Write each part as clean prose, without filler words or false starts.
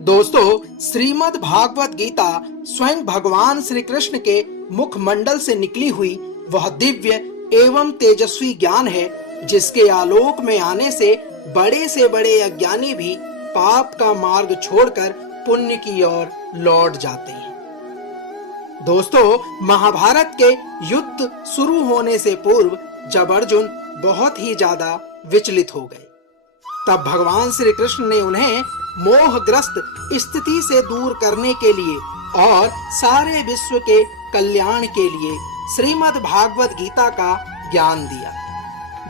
दोस्तों, श्रीमद् भागवत गीता स्वयं भगवान श्री कृष्ण के मुखमंडल से निकली हुई वह दिव्य एवं तेजस्वी ज्ञान है, जिसके आलोक में आने से बड़े अज्ञानी भी पाप का मार्ग छोड़कर पुण्य की ओर लौट जाते हैं। दोस्तों, महाभारत के युद्ध शुरू होने से पूर्व जब अर्जुन बहुत ही ज्यादा विचलित हो गए, तब भगवान श्री कृष्ण ने उन्हें मोहग्रस्त स्थिति से दूर करने के लिए और सारे विश्व के कल्याण के लिए श्रीमद् भागवत गीता का ज्ञान दिया,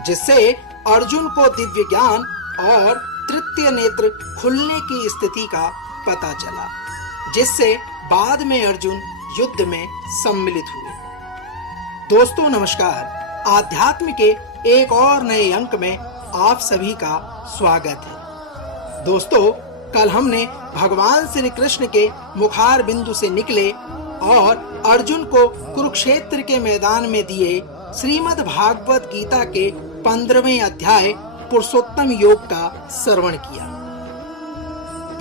जिससे अर्जुन को दिव्य ज्ञान और तृतीय नेत्र खुलने की स्थिति का पता चला, जिससे बाद में अर्जुन युद्ध में सम्मिलित हुए। दोस्तों नमस्कार, आध्यात्म के एक और नए अंक में आप सभी का स्वागत है। दोस्तों, कल हमने भगवान श्री कृष्ण के मुखार बिंदु से निकले और अर्जुन को कुरुक्षेत्र के मैदान में दिए श्रीमद् भागवत गीता के 15वें अध्याय पुरुषोत्तम योग का श्रवण किया।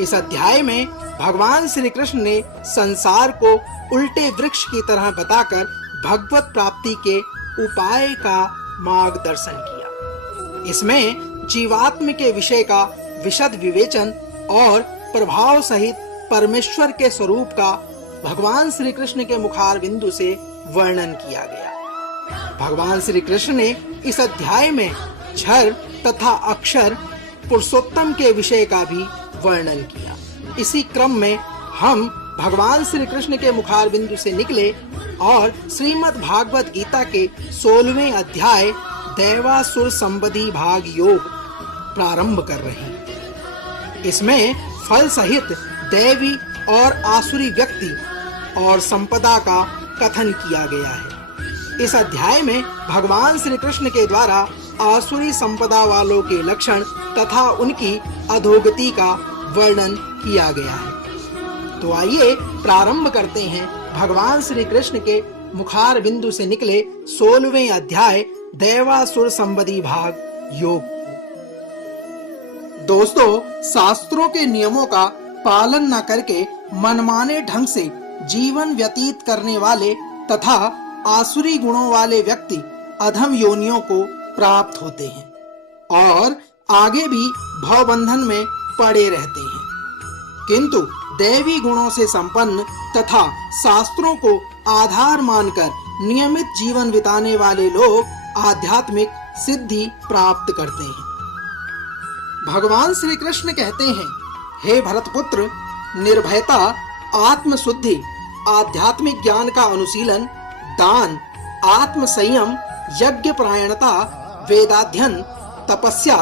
इस अध्याय में भगवान श्री कृष्ण ने संसार को उल्टे वृक्ष की तरह बताकर भगवत प्राप्ति के उपाय का मार्गदर्शन किया। इसमें जीवात्म के विषय का विशद विवेचन और प्रभाव सहित परमेश्वर के स्वरूप का भगवान श्री कृष्ण के मुखार बिंदु से वर्णन किया गया। भगवान श्री कृष्ण ने इस अध्याय में क्षर तथा अक्षर पुरुषोत्तम के विषय का भी वर्णन किया। इसी क्रम में हम भगवान श्री कृष्ण के मुखार बिंदु से निकले और श्रीमद् भागवत गीता के 16वें अध्याय दैवासुर संबंधी भाग योग प्रारंभ कर रहे हैं। इसमें फल सहित दैवी और आसुरी व्यक्ति और संपदा का कथन किया गया है। इस अध्याय में भगवान श्री कृष्ण के द्वारा आसुरी संपदा वालों के लक्षण तथा उनकी अधोगति का वर्णन किया गया है। तो आइए प्रारंभ करते हैं भगवान श्री कृष्ण के मुखार बिंदु से निकले 16वें अध्याय दैवासुर संबंधी भाग योग। दोस्तों, शास्त्रों के नियमों का पालन न करके मनमाने ढंग से जीवन व्यतीत करने वाले तथा आसुरी गुणों वाले व्यक्ति अधम योनियों को प्राप्त होते हैं और आगे भी भवबंधन में पड़े रहते हैं। किंतु दैवी गुणों से संपन्न तथा शास्त्रों को आधार मानकर नियमित जीवन बिताने वाले लोग आध्यात्मिक सिद्धि प्राप्त करते हैं। भगवान श्री कृष्ण कहते हैं, हे भरतपुत्र, निर्भयता, आत्मशुद्धि, आध्यात्मिक ज्ञान का अनुशीलन, दान, आत्म संयम, यज्ञ परायणता, वेदाध्ययन, तपस्या,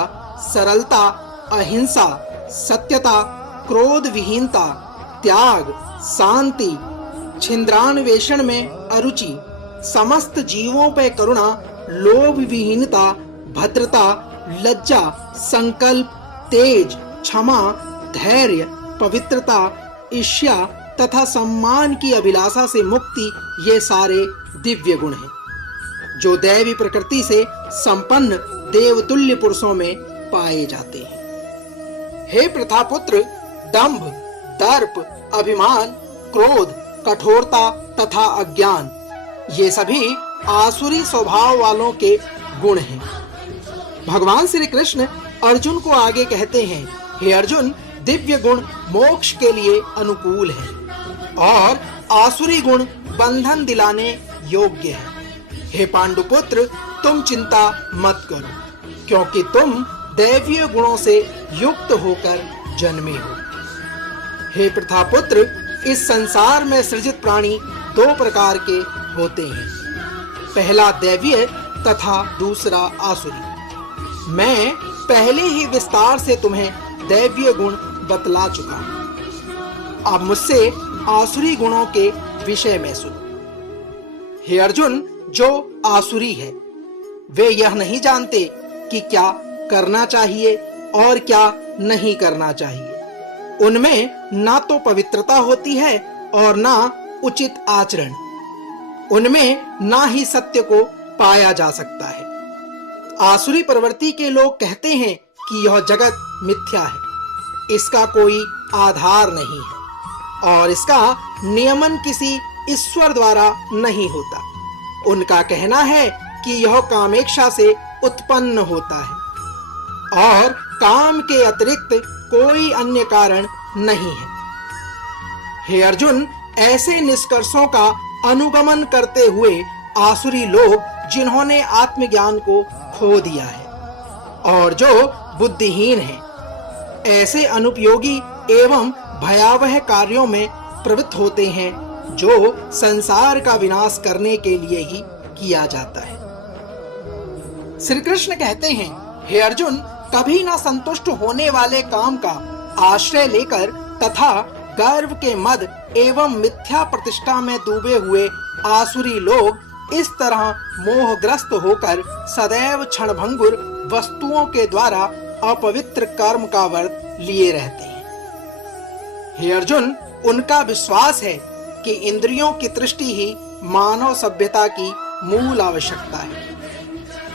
सरलता, अहिंसा, सत्यता, क्रोध विहीनता, त्याग, शांति, छिंद्रान्वेषण में अरुचि, समस्त जीवों पर करुणा, लोभ विहीनता, भद्रता, लज्जा, संकल्प, तेज, क्षमा, धैर्य, पवित्रता, ईर्ष्या तथा सम्मान की अभिलाषा से मुक्ति, ये सारे दिव्य गुण हैं जो दैवी प्रकृति से संपन्न देवतुल्य पुरुषों में पाए जाते हैं। हे प्रथापुत्र, दंभ, दर्प, अभिमान, क्रोध, कठोरता तथा अज्ञान, ये सभी आसुरी स्वभाव वालों के गुण हैं। भगवान श्री कृष्ण अर्जुन को आगे कहते हैं, हे अर्जुन, दिव्य गुण मोक्ष के लिए अनुकूल है और आसुरी गुण बंधन दिलाने योग्य है। हे पांडुपुत्र, तुम चिंता मत करो, क्योंकि तुम दैवीय गुणों से युक्त होकर जन्मे हो। हे प्रथापुत्र, इस संसार में सृजित प्राणी दो प्रकार के होते हैं, पहला दैवीय तथा दूसरा आसुरी। मैं पहले ही विस्तार से तुम्हें दैवीय गुण बतला चुका हूं। अब मुझसे आसुरी गुणों के विषय में सुनो। हे अर्जुन, जो आसुरी है वे यह नहीं जानते कि क्या करना चाहिए और क्या नहीं करना चाहिए। उनमें ना तो पवित्रता होती है और ना उचित आचरण। उनमें ना ही सत्य को पाया जा सकता है। आसुरी प्रवृत्ति के लोग कहते हैं कि यह जगत मिथ्या है इसका कोई आधार नहीं है और इसका नियमन किसी ईश्वर द्वारा नहीं होता। उनका कहना है कि यह कामेक्षा से उत्पन्न होता है और काम के अतिरिक्त कोई अन्य कारण नहीं है। हे अर्जुन, ऐसे निष्कर्षों का अनुगमन करते हुए आसुरी लोग जिन्होंने आत्मज्ञान को खो दिया है और जो बुद्धिहीन हैं, ऐसे अनुपयोगी एवं भयावह कार्यों में प्रवृत्त होते हैं जो संसार का विनाश करने के लिए ही किया जाता है। श्री कृष्ण कहते हैं, हे अर्जुन, कभी न संतुष्ट होने वाले काम का आश्रय लेकर तथा गर्व के मद एवं मिथ्या प्रतिष्ठा में डूबे हुए आसुरी लोग इस तरह मोहग्रस्त होकर सदैव क्षणभंगुर वस्तुओं के द्वारा अपवित्र कर्म का व्रत लिए रहते हैं। हे अर्जुन, उनका विश्वास है कि इंद्रियों की तृष्टि ही मानव सभ्यता की मूल आवश्यकता है।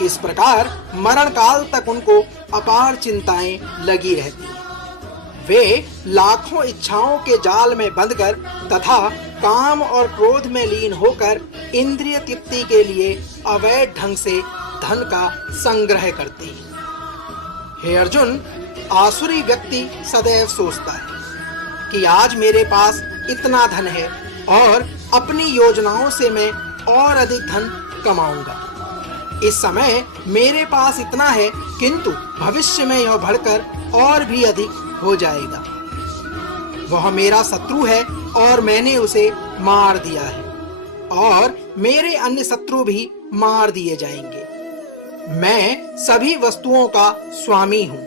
इस प्रकार मरण काल तक उनको अपार चिंताएं लगी रहती हैं। वे लाखों इच्छाओं के जाल में बंधकर तथा काम और क्रोध में लीन होकर इंद्रिय तृप्ति के लिए अवैध ढंग से धन का संग्रह करते हैं। हे अर्जुन, आसुरी व्यक्ति सदैव सोचता है कि आज मेरे पास इतना धन है और अपनी योजनाओं से मैं और अधिक धन कमाऊंगा। इस समय मेरे पास इतना है, किंतु भविष्य में यह बढ़कर और भी अधिक हो जाएगा। वह मेरा शत्रु है और मैंने उसे मार दिया है और मेरे अन्य शत्रु भी मार दिए जाएंगे। मैं सभी वस्तुओं का स्वामी हूँ,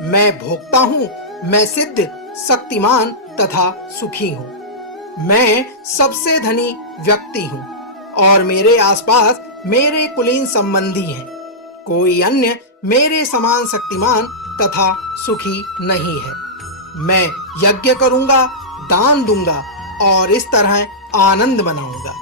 मैं भोक्ता हूँ, मैं सिद्ध, शक्तिमान तथा सुखी हूँ। मैं सबसे धनी व्यक्ति हूँ और मेरे आसपास मेरे कुलीन संबंधी हैं। कोई अन्य मेरे समान शक्तिमान तथा सुखी नहीं है। मैं यज्ञ करूंगा, दान दूंगा और इस तरह आनंद मनाऊंगा।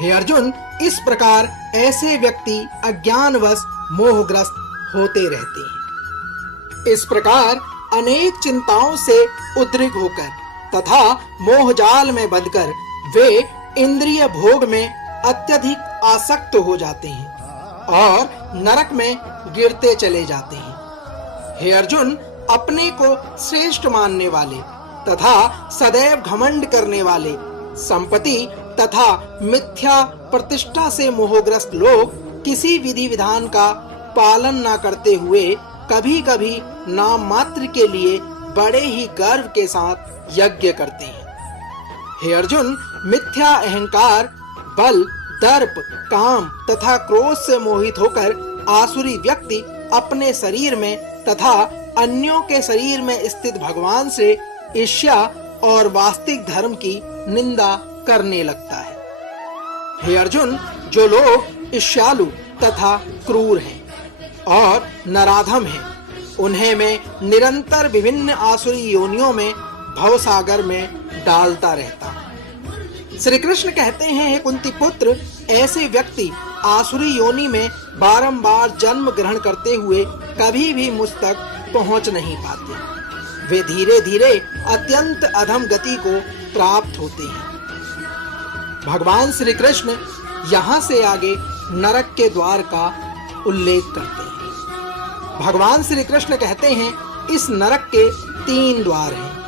हे अर्जुन, इस प्रकार ऐसे व्यक्ति अज्ञानवश मोहग्रस्त होते रहते हैं। इस प्रकार अनेक चिंताओं से उद्रिक्त होकर तथा मोहजाल में बंधकर वे इंद्रिय भोग में अत्यधिक आसक्त हो जाते हैं और नरक में गिरते चले जाते हैं। हे अर्जुन, अपने को श्रेष्ठ मानने वाले तथा सदैव घमंड करने वाले, संपत्ति तथा मिथ्या प्रतिष्ठा से मोहग्रस्त लोग किसी विधि विधान का पालन न करते हुए कभी-कभी नाम मात्र के लिए बड़े ही गर्व के साथ यज्ञ करते हैं। हे अर्जुन, मिथ्या अहंकार, बल, दर्प, काम तथा क्रोध से मोहित होकर आसुरी व्यक्ति अपने शरीर में तथा अन्यों के शरीर में स्थित भगवान से ईर्ष्या और वास्तविक धर्म की निंदा करने लगता है। हे अर्जुन, जो लोग ईर्ष्यालु तथा क्रूर हैं और नराधम हैं, उन्हें मैं निरंतर विभिन्न आसुरी योनियों में भवसागर में डालता रहता हूँ। श्री कृष्ण कहते हैं, हे कुंती पुत्र, ऐसे व्यक्ति आसुरी योनि में बारंबार जन्म ग्रहण करते हुए कभी भी मुझ तक पहुंच नहीं पाते। वे धीरे धीरे अत्यंत अधम गति को प्राप्त होते हैं। भगवान श्री कृष्ण यहाँ से आगे नरक के द्वार का उल्लेख करते हैं। भगवान श्री कृष्ण कहते हैं, इस नरक के 3 द्वार हैं।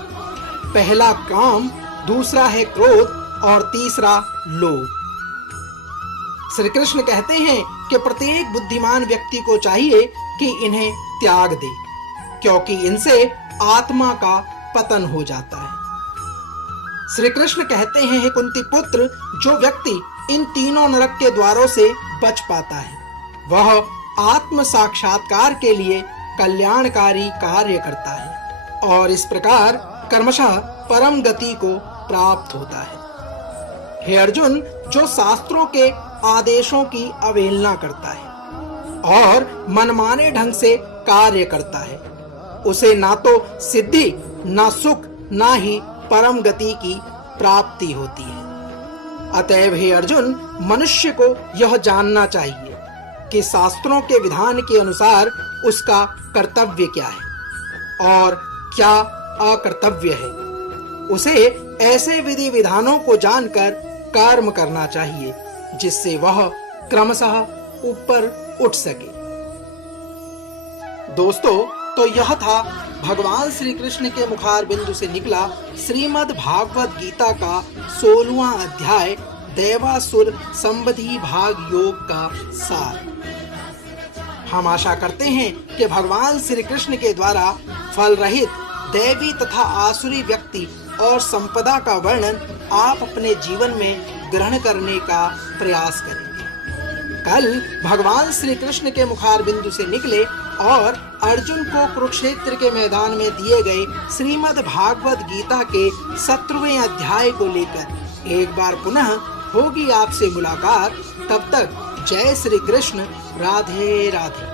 पहला काम, दूसरा है क्रोध और तीसरा लोभ। श्री कृष्ण कहते हैं कि प्रत्येक बुद्धिमान व्यक्ति को चाहिए कि इन्हें त्याग दे, क्योंकि इनसे आत्मा का पतन हो जाता है। श्री कृष्ण कहते हैं, हे कुंती पुत्र, जो व्यक्ति इन तीनों नरक के द्वारों से बच पाता है, वह आत्म साक्षात्कार के लिए कल्याणकारी कार्य करता है और इस प्रकार क्रमशः परम गति को प्राप्त होता है। हे अर्जुन, जो शास्त्रों के आदेशों की अवहेलना करता है और मनमाने ढंग से कार्य करता है, उसे ना तो सिद्धि, ना सुख, ना ही परम गति की प्राप्ति होती है। अतएव हे अर्जुन, मनुष्य को यह जानना चाहिए कि शास्त्रों के विधान के अनुसार उसका कर्तव्य क्या है और क्या अकर्तव्य है। उसे ऐसे विधि विधानों को जानकर कर्म करना चाहिए जिससे वह क्रमशः ऊपर उठ सके। दोस्तों, तो यह था भगवान श्री कृष्ण के मुखार बिंदु से निकला श्रीमद् भागवत गीता का 16वां अध्याय देवासुर संबंधी भाग योग का सार। हम आशा करते हैं कि भगवान श्री कृष्ण के द्वारा फल रहित दैवी तथा आसुरी व्यक्ति और संपदा का वर्णन आप अपने जीवन में ग्रहण करने का प्रयास करेंगे। कल भगवान श्री कृष्ण के मुखार बिंदु से निकले और अर्जुन को कुरुक्षेत्र के मैदान में दिए गए श्रीमद् भागवत गीता के 17वें अध्याय को लेकर एक बार पुनः होगी आपसे मुलाकात। तब तक जय श्री कृष्ण, राधे राधे।